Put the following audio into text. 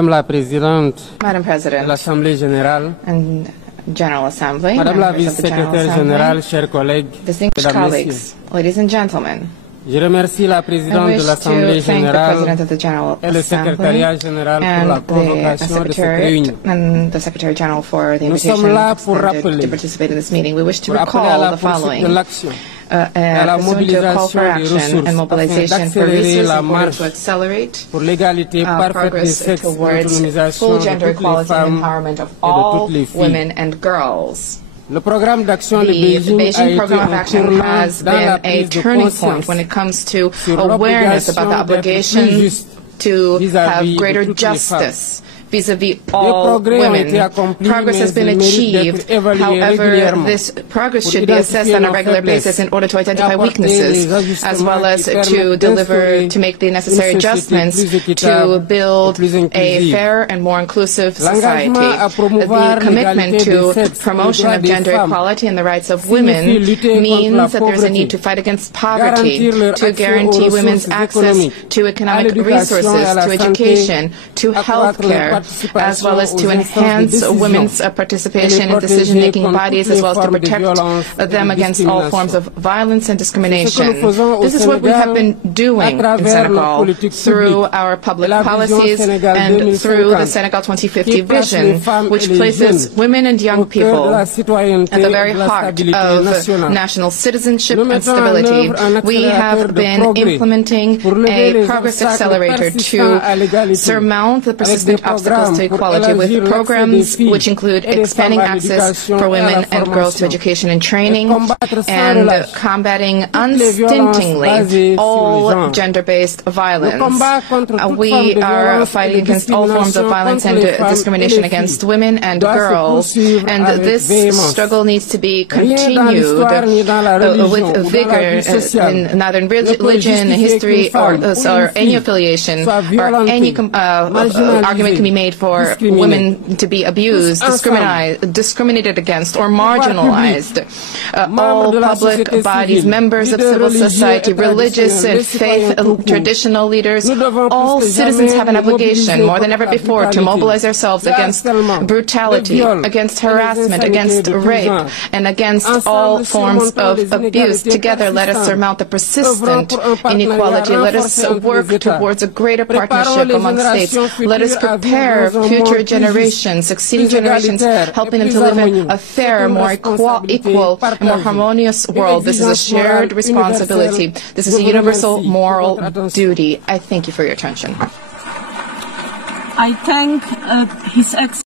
Madame la Présidente President de l'Assemblée Générale, and General Assembly, Madame la members of the General Vice-Secrétaire Assembly, Générale, chers collègues, distinguished Mesdames, colleagues, Messieurs, ladies and gentlemen, je remercie la I Présidente wish de l'Assemblée to thank the Générale President of the General et le Secrétariat Assembly Général pour la and convocation de cette réunion. the Secretary General for the Nous invitation sommes là pour extended rappeler, to participate in this meeting. We wish to pour appeler à recall la the poursuite following. de l'action, à la Pursuant to a call for mobilisation des action ressources and afin mobilization for d'accélérer resources la in order marche to accelerate pour l'égalité parfaite des progress sexes et towards l'autonomisation full de gender toutes les equality and femmes empowerment of et de all toutes les filles. women and girls. Le programme d'action de The Beijing a Beijing été Program of un Action tournant has dans la been a prise de turning point conscience when it comes to sur awareness about the l'obligation d'être plus obligation juste to have vis-à-vis greater de toutes les femmes. justice vis-à-vis Des all progrès ont été women. accomplis, Progress has mais been ils méritent achieved. d'être évalués However, régulièrement this progress pour should be assessed identifier on a nos regular faiblesses basis in order to et identify apporter weaknesses, les as well ajustements as qui to permettent to make the necessary une société adjustments plus équitable to build et plus a inclusive. fair and more inclusive society. L'engagement à promouvoir The commitment l'égalité to des sexes et les promotion droits of des gender femmes equality and the rights of women signifie lutter contre means la that there's a pauvreté, need to fight against poverty, garantir leur to accès guarantee aux women's ressources access économiques, to à economic l'éducation et resources, à la to santé, education, to accroître leur healthcare, as well as participation to aux instances de enhance décision women's et participation les in decision-making protéger bodies, contre as well as to toutes les protect formes de them violence et de against all forms of violence and discrimination. faisons au This is what we have been Sénégal doing à in travers nos Senegal politiques through publiques our public et la vision policies Sénégal and through the 2050 Senegal 2050 qui place les vision, femmes which et les places jeunes women and young au cœur de people la citoyenneté at the et very de la heart stabilité of nationale. national citizenship Nous and mettons en stability. œuvre un We accélérateur have de been progrès implementing pour lever a les progress obstacles accelerator persistants à to l'égalité, surmount the avec des persistent obstacles to programmes pour equality, with élargir l'accès des programs filles which include et des expanding femmes à access l'éducation for et à la women and girls to formation, education and training, et combattre sans and relâche combating toutes les violences basées unstintingly sur le all genre. gender-based violence. Le combat contre toute forme We de are violence et fighting de against all forms of discrimination violence contre and les femmes et discrimination les against filles women and doit se girls, poursuivre and avec this véhémence. struggle needs to be Rien dans l'histoire ni continued dans la religion with ou dans la vigor vie sociale in neither in ne peut religion, justifier history, qu'une or femme ou une any fille affiliation, soit or violentée, any marginalisée, argument can be made for discriminée. women to be abused, discriminated against, or marginalized. All public bodies, members of civil society, religious and faith, traditional leaders, all citizens have an obligation, more than ever before, to mobilize ourselves against brutality, against harassment, against rape, and against all forms of abuse. Together, let us surmount the persistent inequality. Let us work towards a greater partnership among states. Let us prepare future generations, succeeding generations, helping them to live in a fairer, more equal, and more harmonious world. This is a shared responsibility. This is a universal moral duty. I thank you for your attention. I thank His Excellency